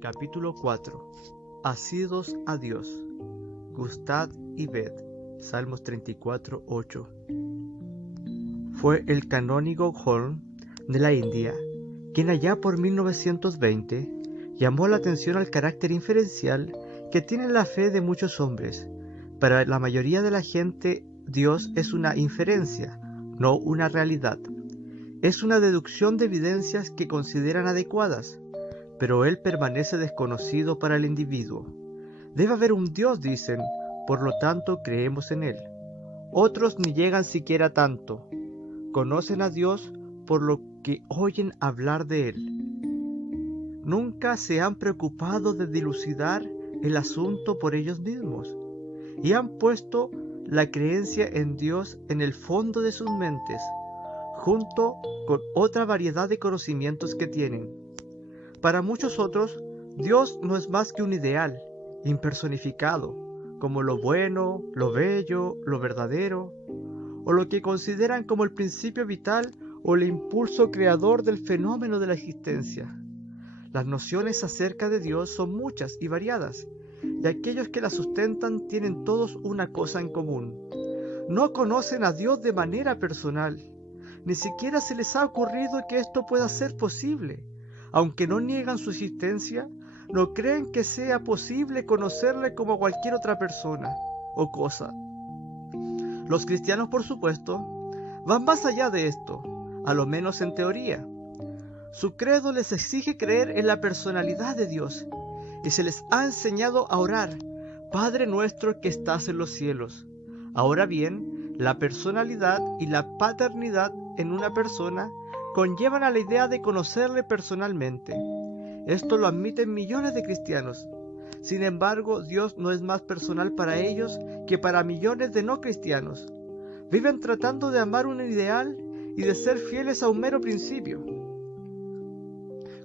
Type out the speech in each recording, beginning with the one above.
Capítulo 4. Asidos a Dios. Gustad y ved. Salmos 34, 8. Fue el canónigo Holm de la India quien allá por 1920 llamó la atención al carácter inferencial que tiene la fe de muchos hombres. Para la mayoría de la gente, Dios es una inferencia, no una realidad. Es una deducción de evidencias que consideran adecuadas, pero Él permanece desconocido para el individuo. Debe haber un Dios, dicen, por lo tanto creemos en Él. Otros ni llegan siquiera tanto. Conocen a Dios por lo que oyen hablar de Él. Nunca se han preocupado de dilucidar el asunto por ellos mismos y han puesto la creencia en Dios en el fondo de sus mentes, junto con otra variedad de conocimientos que tienen. Para muchos otros, Dios no es más que un ideal impersonificado, como lo bueno, lo bello, lo verdadero, o lo que consideran como el principio vital o el impulso creador del fenómeno de la existencia. Las nociones acerca de Dios son muchas y variadas, y aquellos que las sustentan tienen todos una cosa en común: no conocen a Dios de manera personal. Ni siquiera se les ha ocurrido que esto pueda ser posible. Aunque no niegan su existencia, no creen que sea posible conocerle como cualquier otra persona o cosa. Los cristianos, por supuesto, van más allá de esto, a lo menos en teoría. Su credo les exige creer en la personalidad de Dios, y se les ha enseñado a orar: Padre nuestro que estás en los cielos. Ahora bien, la personalidad y la paternidad en una persona conllevan a la idea de conocerle personalmente. Esto lo admiten millones de cristianos. Sin embargo, Dios no es más personal para ellos que para millones de no cristianos. Viven tratando de amar un ideal y de ser fieles a un mero principio.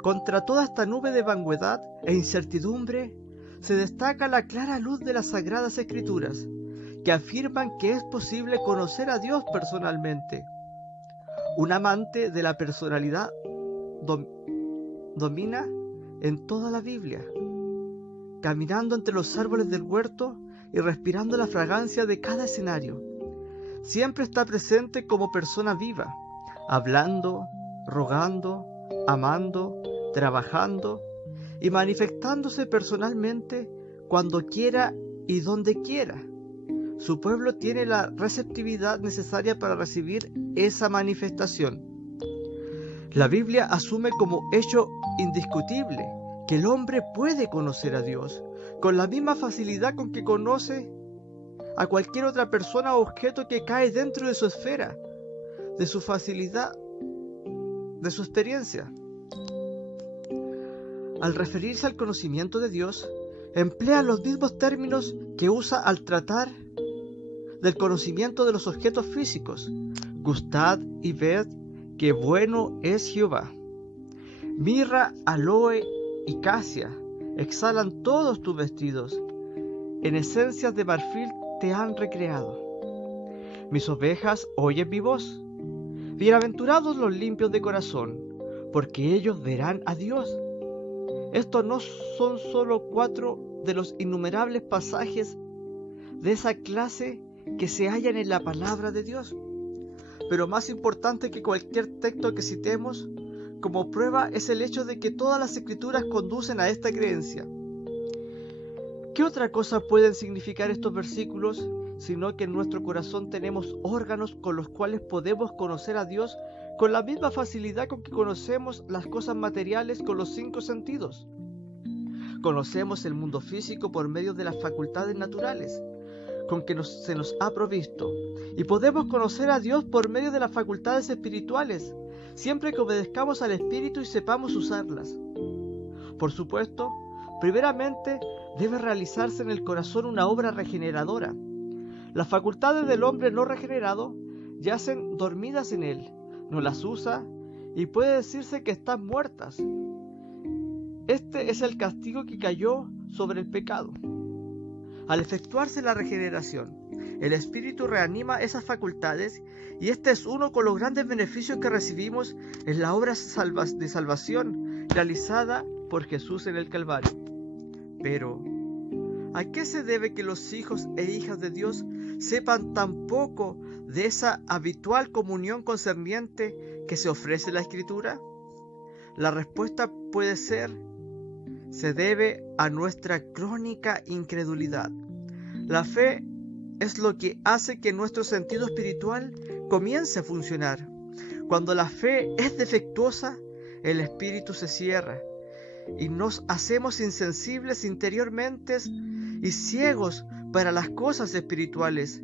Contra toda esta nube de vaguedad e incertidumbre, se destaca la clara luz de las Sagradas Escrituras, que afirman que es posible conocer a Dios personalmente. Un amante de la personalidad domina en toda la Biblia, caminando entre los árboles del huerto y respirando la fragancia de cada escenario. Siempre está presente como persona viva, hablando, rogando, amando, trabajando y manifestándose personalmente cuando quiera y donde quiera. Su pueblo tiene la receptividad necesaria para recibir esa manifestación. La Biblia asume como hecho indiscutible que el hombre puede conocer a Dios con la misma facilidad con que conoce a cualquier otra persona o objeto que cae dentro de su esfera, de su facilidad, de su experiencia. Al referirse al conocimiento de Dios, emplea los mismos términos que usa al tratar del conocimiento de los objetos físicos. Gustad y ved que bueno es Jehová. Mirra, aloe y casia exhalan todos tus vestidos. En esencias de marfil te han recreado. Mis ovejas oyen mi voz. Bienaventurados los limpios de corazón, porque ellos verán a Dios. Estos no son solo 4 de los innumerables pasajes de esa clase que se hallan en la palabra de Dios. Pero más importante que cualquier texto que citemos como prueba es el hecho de que todas las escrituras conducen a esta creencia. ¿Qué otra cosa pueden significar estos versículos sino que en nuestro corazón tenemos órganos con los cuales podemos conocer a Dios con la misma facilidad con que conocemos las cosas materiales con los 5 sentidos? Conocemos el mundo físico por medio de las facultades naturales con que se nos ha provisto, y podemos conocer a Dios por medio de las facultades espirituales, siempre que obedezcamos al Espíritu y sepamos usarlas. Por supuesto, primeramente debe realizarse en el corazón una obra regeneradora. Las facultades del hombre no regenerado yacen dormidas en él, no las usa y puede decirse que están muertas. Este es el castigo que cayó sobre el pecado. Al efectuarse la regeneración, el Espíritu reanima esas facultades y este es uno con los grandes beneficios que recibimos en la obra de salvación realizada por Jesús en el Calvario. Pero, ¿a qué se debe que los hijos e hijas de Dios sepan tan poco de esa habitual comunión concerniente que se ofrece en la Escritura? La respuesta puede ser: se debe a nuestra crónica incredulidad. La fe es lo que hace que nuestro sentido espiritual comience a funcionar. Cuando la fe es defectuosa, el espíritu se cierra y nos hacemos insensibles interiormente y ciegos para las cosas espirituales.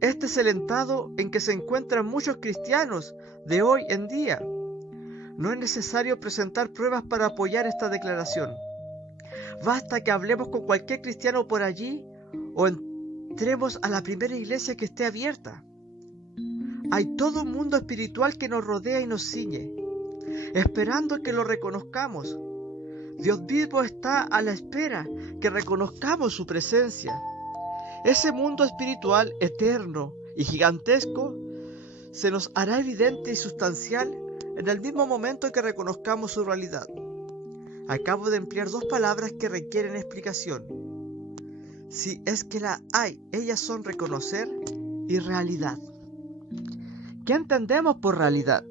Este es el estado en que se encuentran muchos cristianos de hoy en día. No es necesario presentar pruebas para apoyar esta declaración. Basta que hablemos con cualquier cristiano por allí o entremos a la primera iglesia que esté abierta. Hay todo un mundo espiritual que nos rodea y nos ciñe, esperando que lo reconozcamos. Dios mismo está a la espera que reconozcamos su presencia. Ese mundo espiritual eterno y gigantesco se nos hará evidente y sustancial en el mismo momento que reconozcamos su realidad. Acabo de emplear dos palabras que requieren explicación. Si es que la hay, ellas son reconocer y realidad. ¿Qué entendemos por realidad?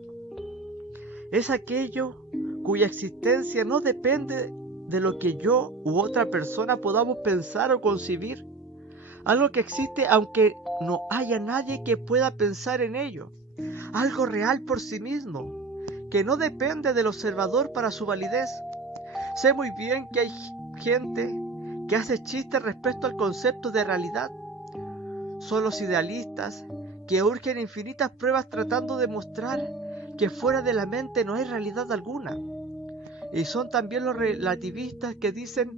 Es aquello cuya existencia no depende de lo que yo u otra persona podamos pensar o concebir. Algo que existe aunque no haya nadie que pueda pensar en ello. Algo real por sí mismo, que no depende del observador para su validez. Sé muy bien que hay gente que hace chistes respecto al concepto de realidad. Son los idealistas que urgen infinitas pruebas tratando de mostrar que fuera de la mente no hay realidad alguna. Y son también los relativistas que dicen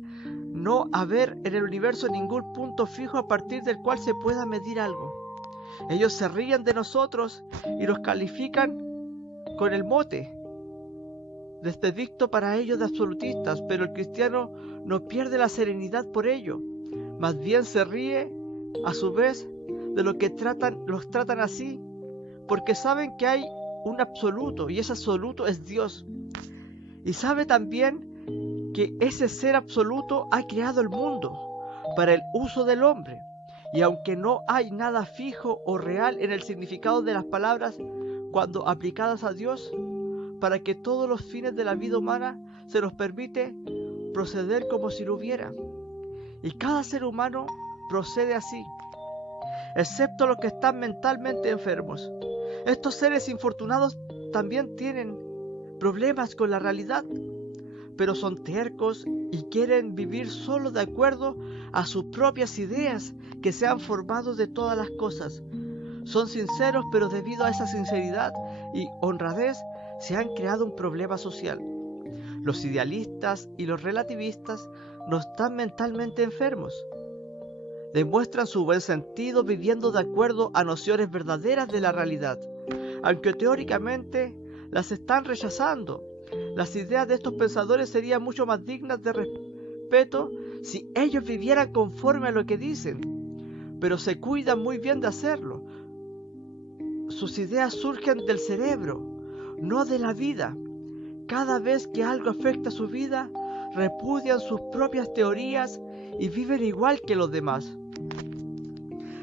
no haber en el universo ningún punto fijo a partir del cual se pueda medir algo. Ellos se ríen de nosotros y nos califican con el mote de este dicto para ellos de absolutistas, pero el cristiano no pierde la serenidad por ello. Más bien se ríe a su vez de lo que los tratan así, porque saben que hay un absoluto y ese absoluto es Dios. Y sabe también que ese ser absoluto ha creado el mundo para el uso del hombre. Y aunque no hay nada fijo o real en el significado de las palabras cuando aplicadas a Dios, para que todos los fines de la vida humana se nos permite proceder como si lo hubiera. Y cada ser humano procede así, excepto los que están mentalmente enfermos. Estos seres infortunados también tienen problemas con la realidad, pero son tercos y quieren vivir solo de acuerdo a sus propias ideas que se han formado de todas las cosas. Son sinceros, pero debido a esa sinceridad y honradez se han creado un problema social. Los idealistas y los relativistas no están mentalmente enfermos. Demuestran su buen sentido viviendo de acuerdo a nociones verdaderas de la realidad, aunque teóricamente las están rechazando. Las ideas de estos pensadores serían mucho más dignas de respeto si ellos vivieran conforme a lo que dicen, pero se cuidan muy bien de hacerlo. Sus ideas surgen del cerebro, no de la vida. Cada vez que algo afecta su vida, repudian sus propias teorías y viven igual que los demás.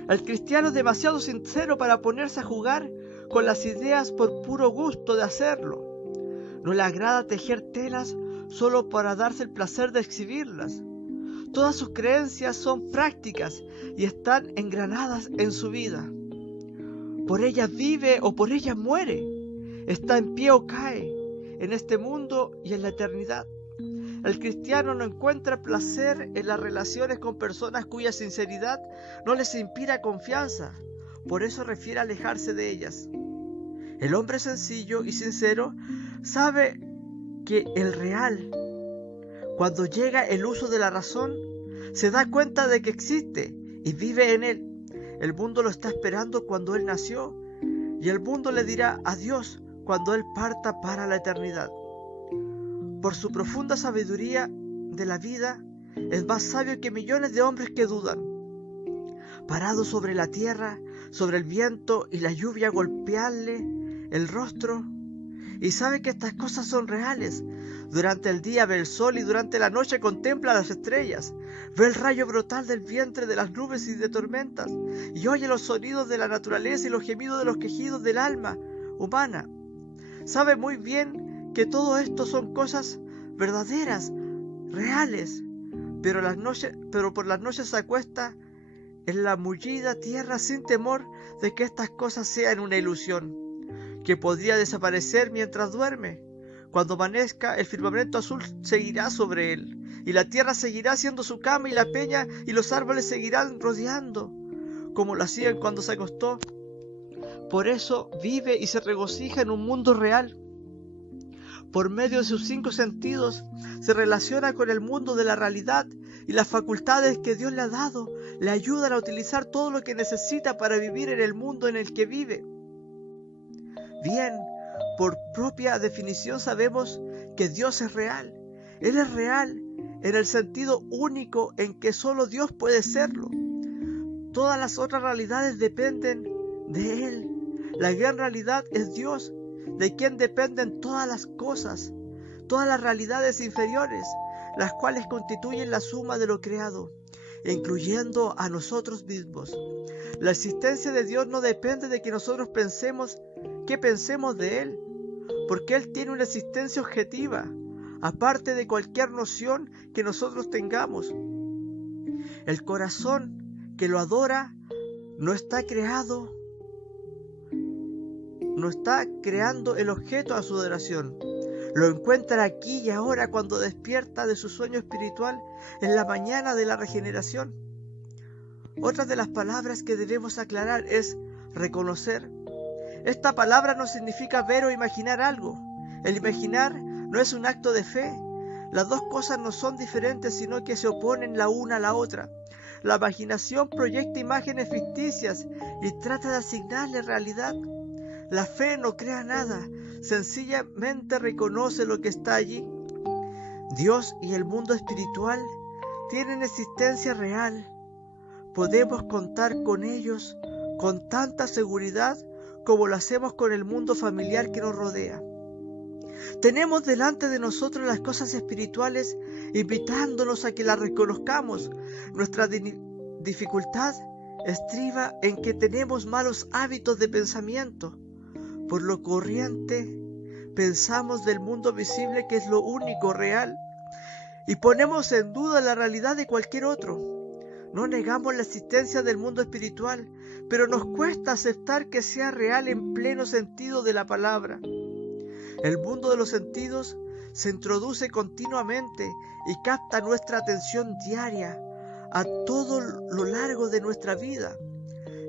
El cristiano es demasiado sincero para ponerse a jugar con las ideas por puro gusto de hacerlo. No le agrada tejer telas solo para darse el placer de exhibirlas. Todas sus creencias son prácticas y están engranadas en su vida. Por ellas vive o por ellas muere. Está en pie o cae, en este mundo y en la eternidad. El cristiano no encuentra placer en las relaciones con personas cuya sinceridad no les inspira confianza. Por eso refiere a alejarse de ellas. El hombre sencillo y sincero sabe que el real, cuando llega el uso de la razón, se da cuenta de que existe y vive en él. El mundo lo está esperando cuando él nació y el mundo le dirá adiós cuando él parta para la eternidad. Por su profunda sabiduría de la vida, es más sabio que millones de hombres que dudan. Parado sobre la tierra, sobre el viento y la lluvia golpearle el rostro, y sabe que estas cosas son reales, Durante el día ve el sol y durante la noche contempla las estrellas. Ve el rayo brotar del vientre de las nubes y de tormentas, y oye los sonidos de la naturaleza y los gemidos de los quejidos del alma humana. Sabe muy bien que todo esto son cosas verdaderas, reales, pero por las noches se acuesta en la mullida tierra sin temor de que estas cosas sean una ilusión, que podría desaparecer mientras duerme. Cuando amanezca, el firmamento azul seguirá sobre él, y la tierra seguirá siendo su cama, y la peña y los árboles seguirán rodeando, como lo hacían cuando se acostó. Por eso vive y se regocija en un mundo real. Por medio de sus 5 sentidos, se relaciona con el mundo de la realidad, y las facultades que Dios le ha dado le ayudan a utilizar todo lo que necesita para vivir en el mundo en el que vive. Bien, por propia definición sabemos que Dios es real. Él es real en el sentido único en que solo Dios puede serlo. Todas las otras realidades dependen de Él. La gran realidad es Dios, de quien dependen todas las cosas, todas las realidades inferiores, las cuales constituyen la suma de lo creado, incluyendo a nosotros mismos. La existencia de Dios no depende de que nosotros pensemos qué pensemos de Él, porque Él tiene una existencia objetiva, aparte de cualquier noción que nosotros tengamos. El corazón que lo adora no está creando el objeto a su adoración. Lo encuentra aquí y ahora cuando despierta de su sueño espiritual en la mañana de la regeneración. Otra de las palabras que debemos aclarar es reconocer. Esta palabra no significa ver o imaginar algo. El imaginar no es un acto de fe. Las dos cosas no son diferentes, sino que se oponen la una a la otra. La imaginación proyecta imágenes ficticias y trata de asignarle realidad. La fe no crea nada, sencillamente reconoce lo que está allí. Dios y el mundo espiritual tienen existencia real. Podemos contar con ellos con tanta seguridad como lo hacemos con el mundo familiar que nos rodea. Tenemos delante de nosotros las cosas espirituales, invitándonos a que las reconozcamos. Nuestra dificultad estriba en que tenemos malos hábitos de pensamiento. Por lo corriente, pensamos del mundo visible que es lo único real y ponemos en duda la realidad de cualquier otro. No negamos la existencia del mundo espiritual, pero nos cuesta aceptar que sea real en pleno sentido de la palabra. El mundo de los sentidos se introduce continuamente y capta nuestra atención diaria a todo lo largo de nuestra vida.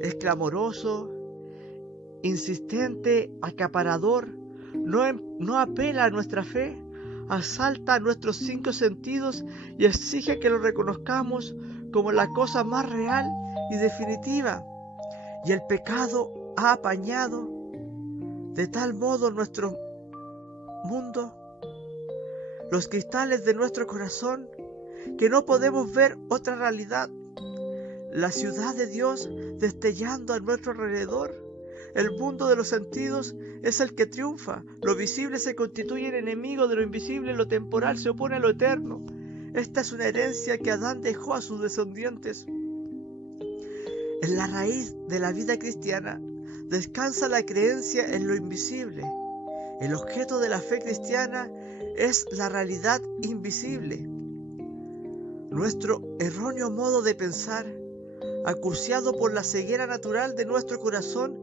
Es clamoroso, insistente, acaparador, no apela a nuestra fe, asalta a nuestros 5 sentidos y exige que lo reconozcamos como la cosa más real y definitiva. Y el pecado ha apañado de tal modo nuestro mundo, los cristales de nuestro corazón, que no podemos ver otra realidad. La ciudad de Dios destellando a nuestro alrededor. El mundo de los sentidos es el que triunfa. Lo visible se constituye en enemigo de lo invisible, lo temporal se opone a lo eterno. Esta es una herencia que Adán dejó a sus descendientes. En la raíz de la vida cristiana descansa la creencia en lo invisible. El objeto de la fe cristiana es la realidad invisible. Nuestro erróneo modo de pensar, acuciado por la ceguera natural de nuestro corazón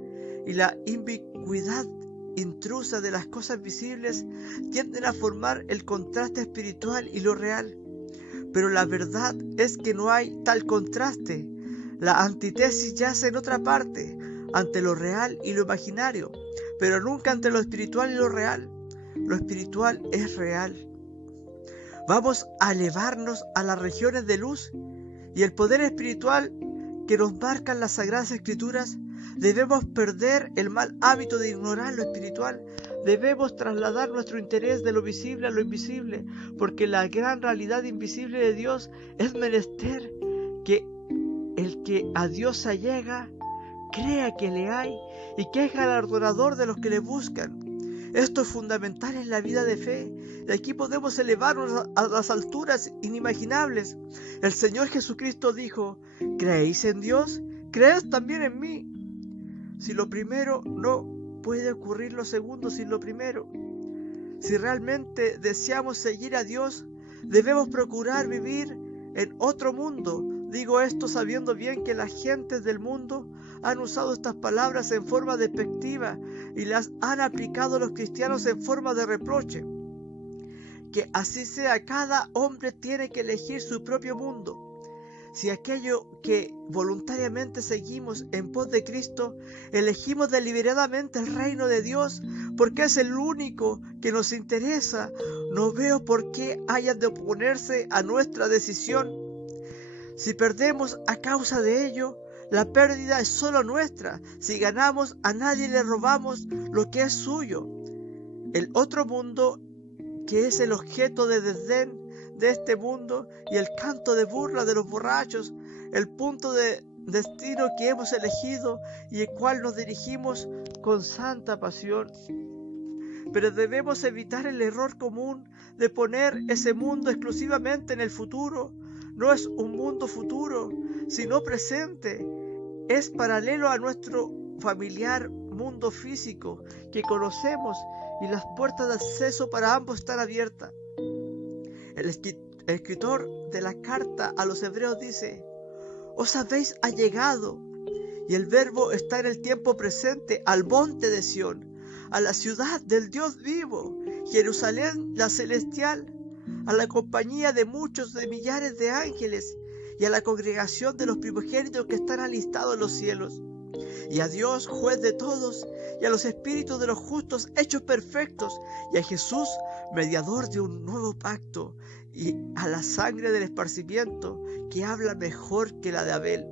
y la invicuidad intrusa de las cosas visibles, tienden a formar el contraste espiritual y lo real. Pero la verdad es que no hay tal contraste. La antítesis yace en otra parte, ante lo real y lo imaginario, pero nunca entre lo espiritual y lo real. Lo espiritual es real. Vamos a elevarnos a las regiones de luz y el poder espiritual que nos marcan las Sagradas Escrituras. Debemos perder el mal hábito de ignorar lo espiritual. Debemos trasladar nuestro interés de lo visible a lo invisible, porque la gran realidad invisible de Dios es menester que el que a Dios se allega crea que le hay y que es galardonador de los que le buscan. Esto es fundamental en la vida de fe. De aquí podemos elevarnos a las alturas inimaginables. El Señor Jesucristo dijo: ¿creéis en Dios? ¿Creed también en mí? Si lo primero, no puede ocurrir lo segundo sin lo primero. Si realmente deseamos seguir a Dios, debemos procurar vivir en otro mundo. Digo esto sabiendo bien que las gentes del mundo han usado estas palabras en forma despectiva y las han aplicado a los cristianos en forma de reproche. Que así sea, cada hombre tiene que elegir su propio mundo. Si aquello que voluntariamente seguimos en pos de Cristo, elegimos deliberadamente el reino de Dios, porque es el único que nos interesa, no veo por qué hayan de oponerse a nuestra decisión. Si perdemos a causa de ello, la pérdida es solo nuestra. Si ganamos, a nadie le robamos lo que es suyo. El otro mundo, que es el objeto de desdén de este mundo y el canto de burla de los borrachos, el punto de destino que hemos elegido y el cual nos dirigimos con santa pasión. Pero debemos evitar el error común de poner ese mundo exclusivamente en el futuro. No es un mundo futuro, sino presente. Es paralelo a nuestro familiar mundo físico que conocemos y las puertas de acceso para ambos están abiertas. El escritor de la carta a los hebreos dice: os habéis allegado, y el verbo está en el tiempo presente, al monte de Sión, a la ciudad del Dios vivo, Jerusalén la celestial, a la compañía de muchos de millares de ángeles, y a la congregación de los primogénitos que están alistados en los cielos, y a Dios, juez de todos, y a los espíritus de los justos hechos perfectos, y a Jesús, mediador de un nuevo pacto, y a la sangre del esparcimiento, que habla mejor que la de Abel.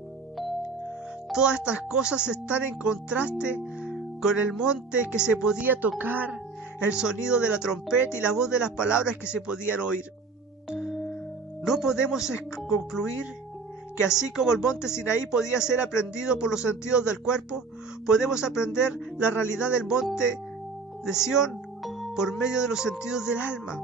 Todas estas cosas están en contraste con el monte que se podía tocar, el sonido de la trompeta y la voz de las palabras que se podían oír. No podemos concluir que así como el monte Sinaí podía ser aprendido por los sentidos del cuerpo, podemos aprender la realidad del monte de Sión por medio de los sentidos del alma.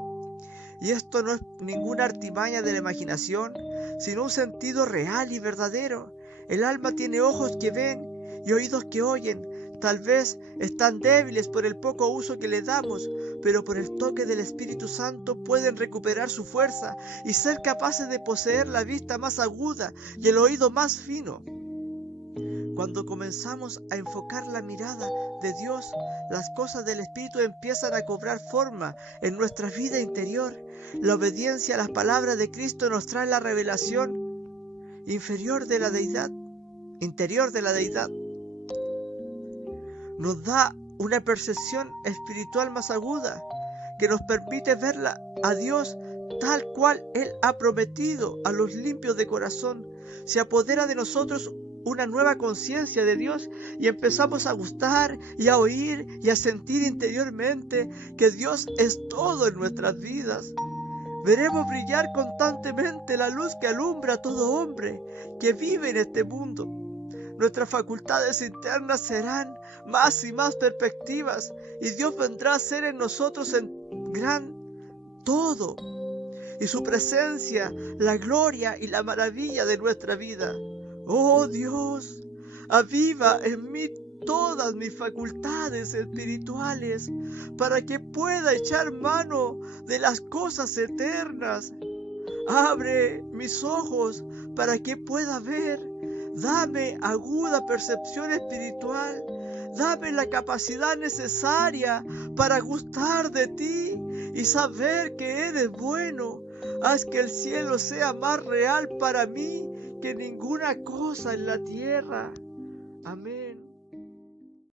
Y esto no es ninguna artimaña de la imaginación, sino un sentido real y verdadero. El alma tiene ojos que ven y oídos que oyen. Tal vez están débiles por el poco uso que le damos, pero por el toque del Espíritu Santo pueden recuperar su fuerza y ser capaces de poseer la vista más aguda y el oído más fino. Cuando comenzamos a enfocar la mirada de Dios, las cosas del Espíritu empiezan a cobrar forma en nuestra vida interior. La obediencia a las palabras de Cristo nos trae la revelación interior de la deidad. Nos da una percepción espiritual más aguda que nos permite verla a Dios tal cual Él ha prometido a los limpios de corazón. Se apodera de nosotros una nueva conciencia de Dios y empezamos a gustar y a oír y a sentir interiormente que Dios es todo en nuestras vidas. Veremos brillar constantemente la luz que alumbra a todo hombre que vive en este mundo. Nuestras facultades internas serán más y más perspectivas y Dios vendrá a ser en nosotros en gran todo y su presencia, la gloria y la maravilla de nuestra vida. Oh Dios, aviva en mí todas mis facultades espirituales para que pueda echar mano de las cosas eternas. Abre mis ojos para que pueda ver. Dame aguda percepción espiritual. Dame la capacidad necesaria para gustar de ti y saber que eres bueno. Haz que el cielo sea más real para mí que ninguna cosa en la tierra. Amén.